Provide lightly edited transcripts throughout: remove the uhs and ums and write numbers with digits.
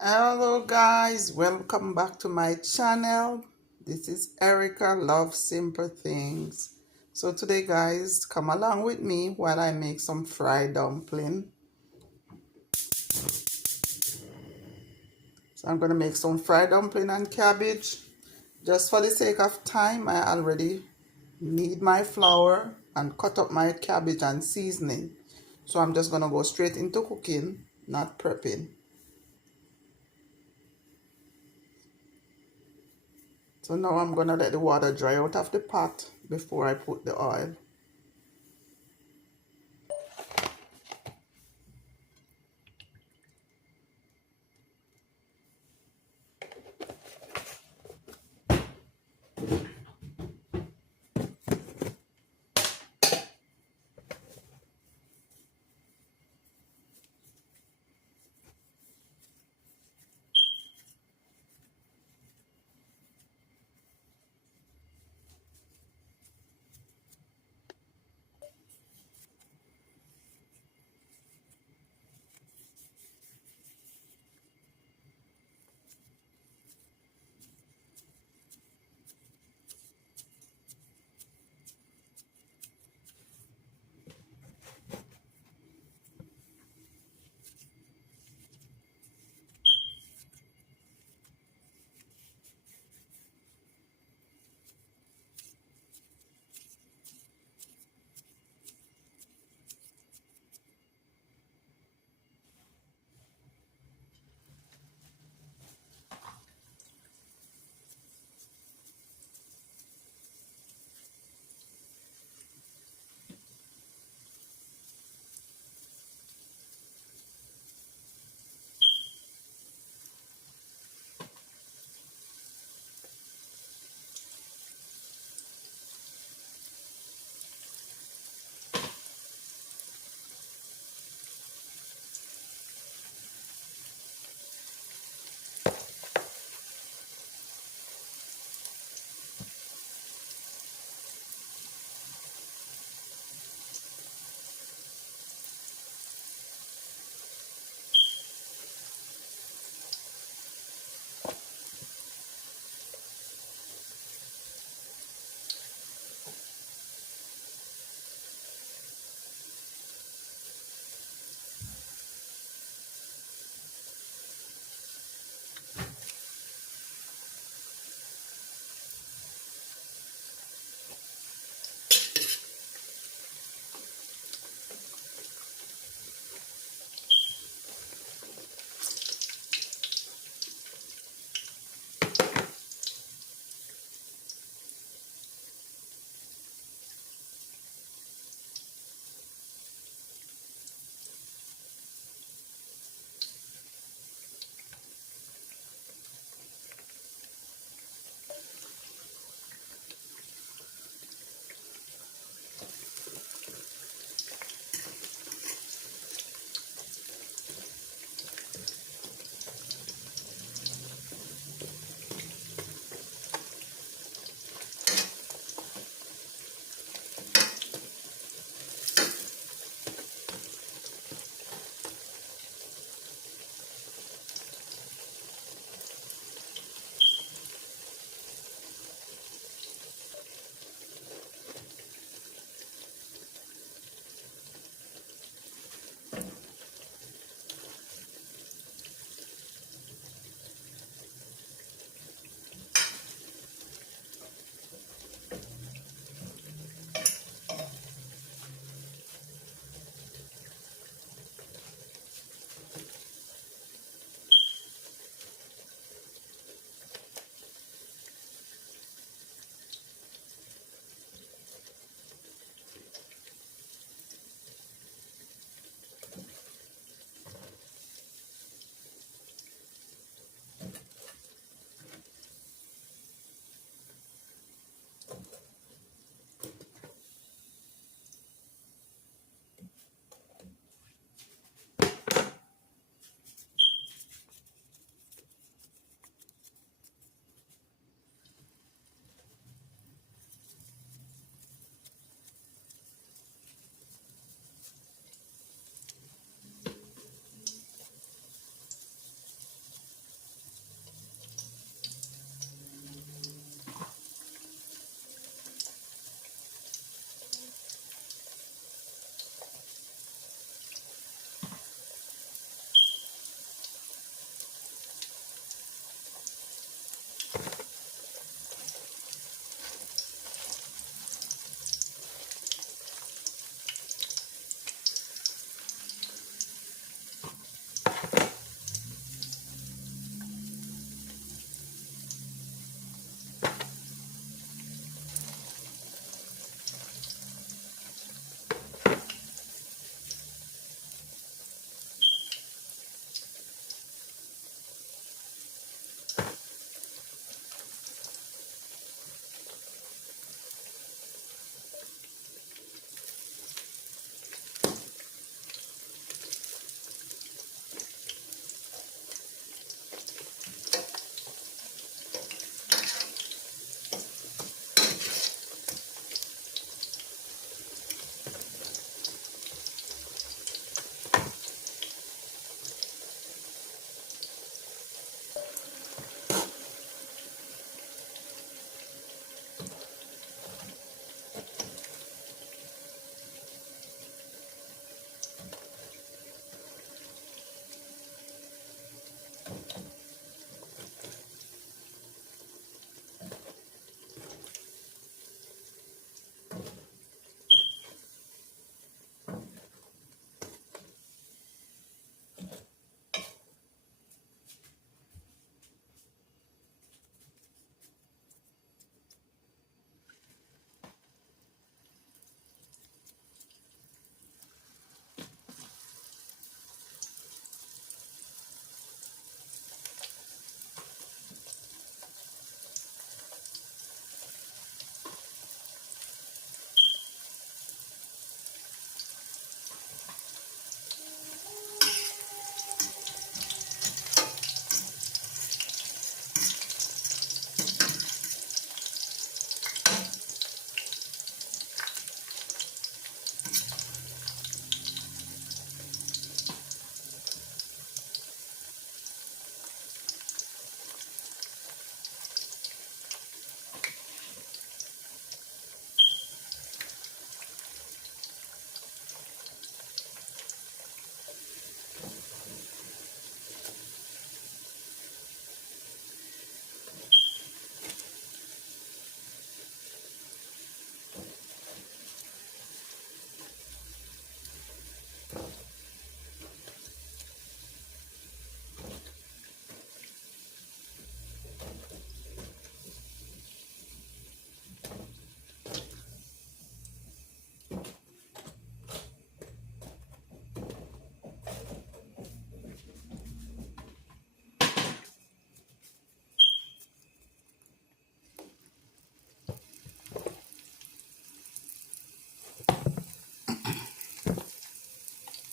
Hello guys, welcome back to my channel. This is Erica Love Simple Things. So today guys, come along with me while I make some fried dumpling. So I'm going to make some fried dumpling and cabbage. Just for the sake of time, I already knead my flour and cut up my cabbage and seasoning. So I'm just going to go straight into cooking, not prepping. So now I'm going to let the water dry out of the pot before I put the oil.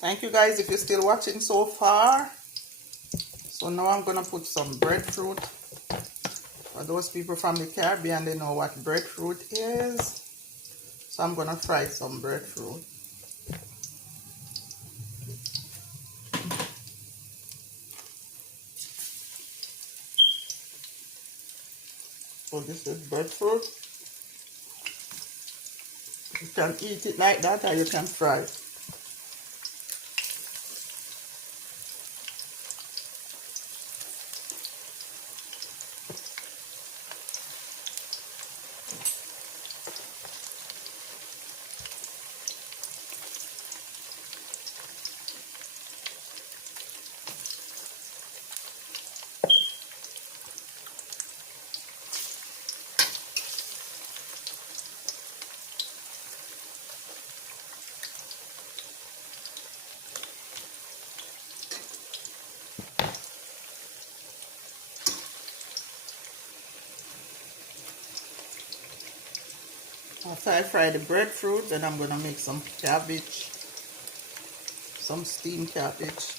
Thank you guys if you're still watching so far. So now I'm gonna put some breadfruit. For those people from the Caribbean, they know what breadfruit is. So I'm gonna fry some breadfruit. So this is breadfruit. You can eat it like that or you can fry it. After I fry the breadfruit, then I'm gonna make some cabbage, some steamed cabbage.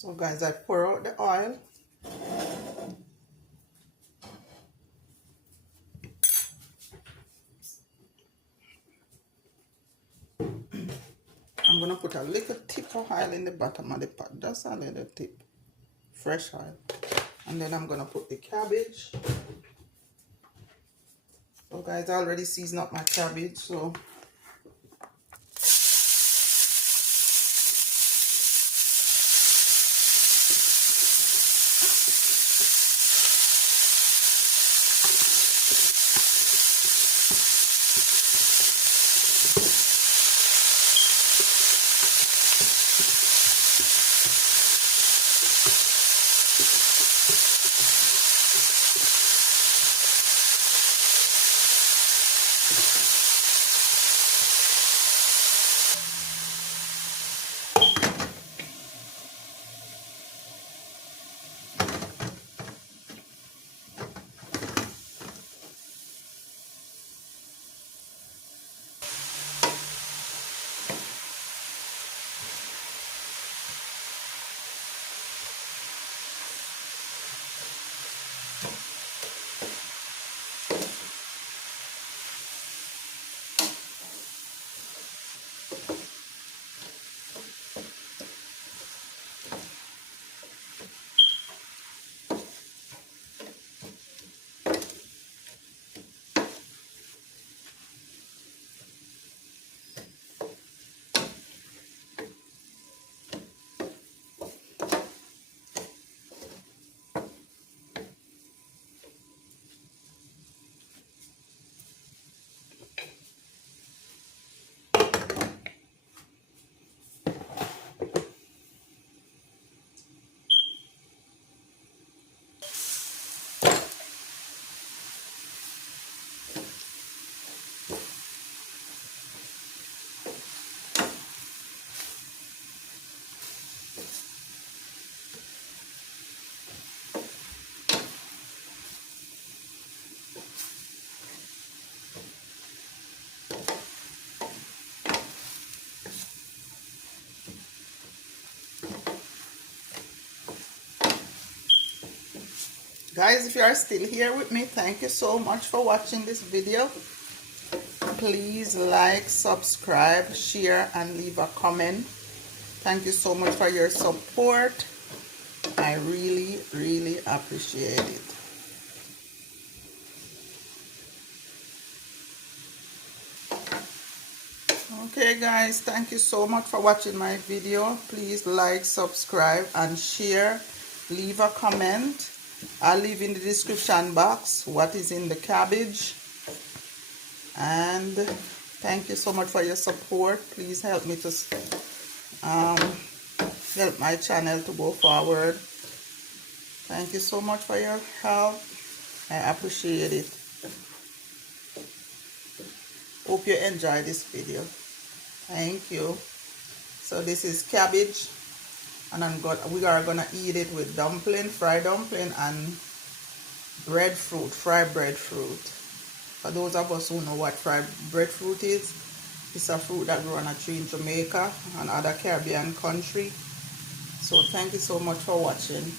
So guys, I pour out the oil. I'm gonna put a little tip of oil in the bottom of the pot, just a little tip, fresh oil. And then I'm gonna put the cabbage. So guys, I already seasoned up my cabbage, so Guys, if you are still here with me, thank you so much for watching this video. Please like, subscribe, share, and leave a comment. Thank you so much for your support. I really appreciate it. Okay guys, thank you so much for watching my video. Please like, subscribe, and share. Leave a comment. I'll leave in the description box what is in the cabbage. And thank you so much for your support. Please help me to help my channel to go forward. Thank you so much for your help. I appreciate it. Hope you enjoy this video. Thank you. So this is cabbage, and we are gonna eat it with dumpling, fried dumpling, and breadfruit, fried breadfruit. For those of us who know what fried breadfruit is, it's a fruit that grows on a tree in Jamaica and other Caribbean country. So thank you so much for watching.